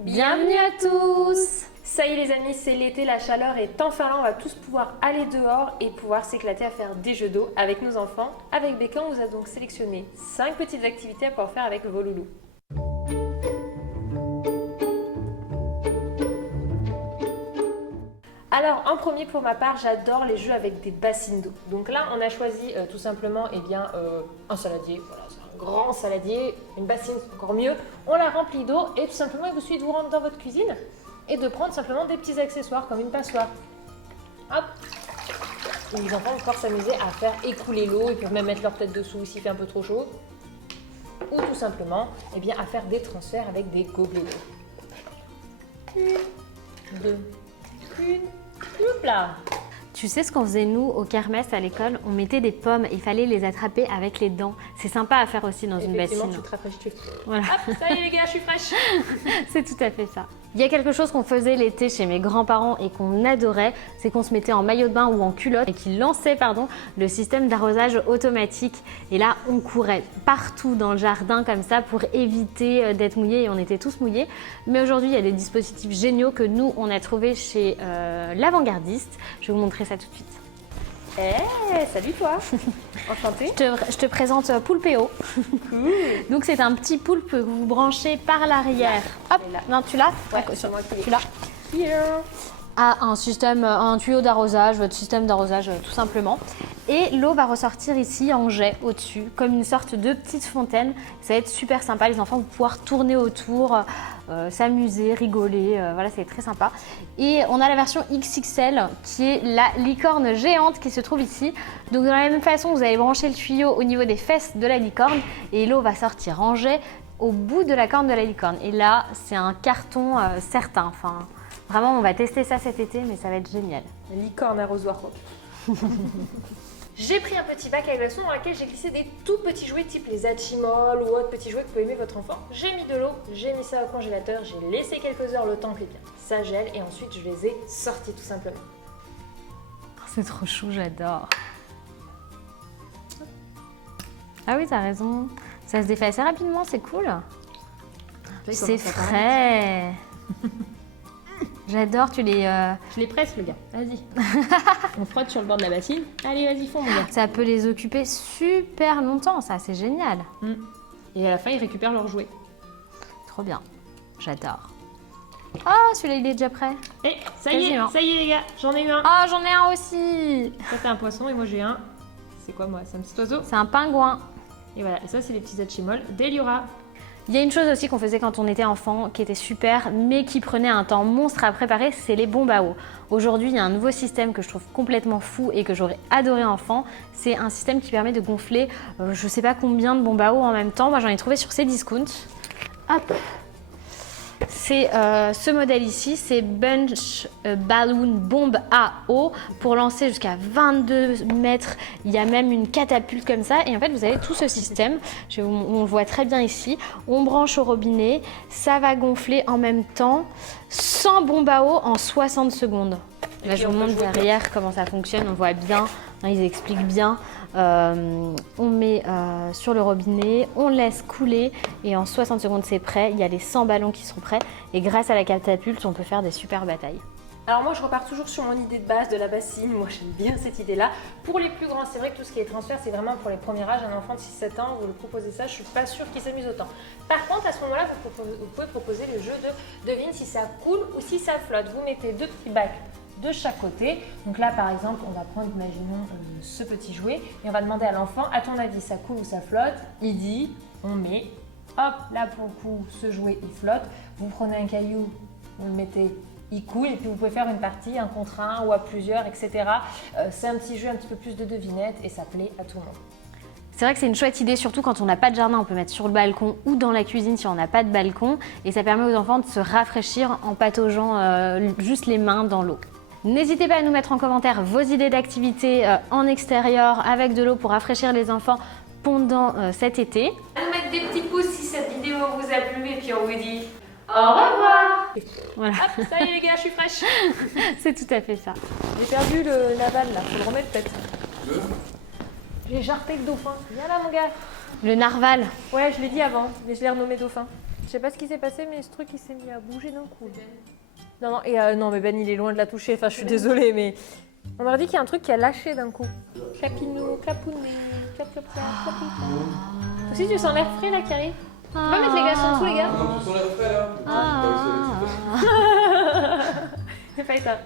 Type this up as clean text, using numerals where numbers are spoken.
Bienvenue à tous! Ça y est les amis, c'est l'été, la chaleur est enfin là, on va tous pouvoir aller dehors et pouvoir s'éclater à faire des jeux d'eau avec nos enfants. Avec Becca, on vous a donc sélectionné 5 petites activités à pouvoir faire avec vos loulous. Alors en premier pour ma part, j'adore les jeux avec des bassines d'eau. Donc là on a choisi tout simplement un saladier, voilà, c'est un grand saladier, une bassine encore mieux. On la remplit d'eau et tout simplement il vous suffit de vous rendre dans votre cuisine et de prendre simplement des petits accessoires comme une passoire. Hop. Et les enfants vont pouvoir s'amuser à faire écouler l'eau, ils peuvent même mettre leur tête dessous s'il fait un peu trop chaud. Ou tout simplement à faire des transferts avec des gobelets d'eau. 1, 2, 1. Hop là. Tu sais ce qu'on faisait nous au kermesse à l'école? On mettait des pommes et il fallait les attraper avec les dents. C'est sympa à faire aussi dans une bassine. Tu te rafraîchis. Voilà. Hop, ça y est les gars, je suis fraîche. C'est tout à fait ça. Il y a quelque chose qu'on faisait l'été chez mes grands-parents et qu'on adorait, c'est qu'on se mettait en maillot de bain ou en culotte et qu'ils lançaient le système d'arrosage automatique. Et là, on courait partout dans le jardin comme ça pour éviter d'être mouillés et on était tous mouillés. Mais aujourd'hui, il y a des dispositifs géniaux que nous, on a trouvés chez l'Avant-Gardiste. Je vais vous montrer ça tout de suite. Salut toi. Enchantée. Je te présente Poulpéo. Cool. Donc c'est un petit poulpe que vous branchez par l'arrière. Hop, non, tu l'as? Ouais, c'est moi qui l'ai. Tu l'as? Here. À un tuyau d'arrosage, votre système d'arrosage tout simplement. Et l'eau va ressortir ici en jet au-dessus, comme une sorte de petite fontaine. Ça va être super sympa, les enfants vont pouvoir tourner autour, s'amuser, rigoler, voilà, c'est très sympa. Et on a la version XXL qui est la licorne géante qui se trouve ici. Donc de la même façon, vous allez brancher le tuyau au niveau des fesses de la licorne et l'eau va sortir en jet au bout de la corne de la licorne. Et là, c'est un carton certain, enfin... Vraiment, on va tester ça cet été, mais ça va être génial. Licorne arrosoir. J'ai pris un petit bac à glaçons dans lequel j'ai glissé des tout petits jouets type les Hatchimals ou autres petits jouets que peut aimer votre enfant. J'ai mis de l'eau, j'ai mis ça au congélateur, j'ai laissé quelques heures le temps que ça gèle et ensuite je les ai sortis tout simplement. C'est trop chou, j'adore. Ah oui, t'as raison. Ça se défait assez rapidement, c'est cool. C'est frais. J'adore, tu les... Je les presse, le gars. Vas-y. On frotte sur le bord de la bassine. Allez, vas-y, fonds, mon gars. Ça peut les occuper super longtemps, ça, c'est génial. Et à la fin, ils récupèrent leurs jouets. Trop bien. J'adore. Ah, celui-là, il est déjà prêt. Et ça y est, les gars. J'en ai eu un. Ah, j'en ai un aussi. Ça, t'as un poisson et moi, j'ai un. C'est quoi, moi? C'est un petit oiseau. C'est un pingouin. Et voilà. Et ça, c'est les petits Hatchimals d'Eliora. Il y a une chose aussi qu'on faisait quand on était enfant qui était super mais qui prenait un temps monstre à préparer, c'est les bombes à eau. Aujourd'hui, il y a un nouveau système que je trouve complètement fou et que j'aurais adoré enfant. C'est un système qui permet de gonfler je sais pas combien de bombes à eau en même temps. Moi, j'en ai trouvé sur Cdiscount. Hop. C'est ce modèle ici, c'est Bunch Balloon Bombe à eau pour lancer jusqu'à 22 mètres. Il y a même une catapulte comme ça et en fait vous avez tout ce système. On le voit très bien ici. On branche au robinet, ça va gonfler en même temps 100 bombes à eau en 60 secondes. Là je vous montre derrière comment ça fonctionne, on voit bien, hein, ils expliquent bien. On met sur le robinet, on laisse couler et en 60 secondes c'est prêt. Il y a les 100 ballons qui sont prêts et grâce à la catapulte on peut faire des super batailles. Alors moi je repars toujours sur mon idée de base de la bassine, moi j'aime bien cette idée là. Pour les plus grands, c'est vrai que tout ce qui est transfert c'est vraiment pour les premiers âges, un enfant de 6-7 ans, vous lui proposez ça, je suis pas sûre qu'il s'amuse autant. Par contre à ce moment là vous pouvez proposer le jeu de devine si ça coule ou si ça flotte. Vous mettez 2 petits bacs de chaque côté. Donc là par exemple on va prendre, imaginons ce petit jouet et on va demander à l'enfant, à ton avis ça coule ou ça flotte? Il dit, on met, hop là pour le coup ce jouet il flotte, vous prenez un caillou, vous le mettez, il coule et puis vous pouvez faire une partie, un contre un ou à plusieurs, etc. C'est un petit jeu un petit peu plus de devinette et ça plaît à tout le monde. C'est vrai que c'est une chouette idée, surtout quand on n'a pas de jardin, on peut mettre sur le balcon ou dans la cuisine si on n'a pas de balcon et ça permet aux enfants de se rafraîchir en pataugeant juste les mains dans l'eau. N'hésitez pas à nous mettre en commentaire vos idées d'activités en extérieur avec de l'eau pour rafraîchir les enfants pendant cet été. À nous mettre des petits pouces si cette vidéo vous a plu et puis on vous dit au revoir. Voilà. Hop, ça y est les gars, je suis fraîche. C'est tout à fait ça. J'ai perdu le naval là, faut le remettre peut-être. J'ai jarté le dauphin. Viens là mon gars. Le narval. Ouais, je l'ai dit avant, mais je l'ai renommé dauphin. sais pas ce qui s'est passé, mais ce truc il s'est mis à bouger d'un coup. Non, non, et non, mais Ben il est loin de la toucher. Enfin, je suis désolée, mais on aurait dit qu'il y a un truc qui a lâché d'un coup. Clapinou, clapouné, clap, clap, clap, clapinou. Toi aussi, tu sens l'air frais là, Carrie? Tu peux pas mettre les glaçons en dessous, les gars? Non, tu sens l'air frais là. C'est pas éteint.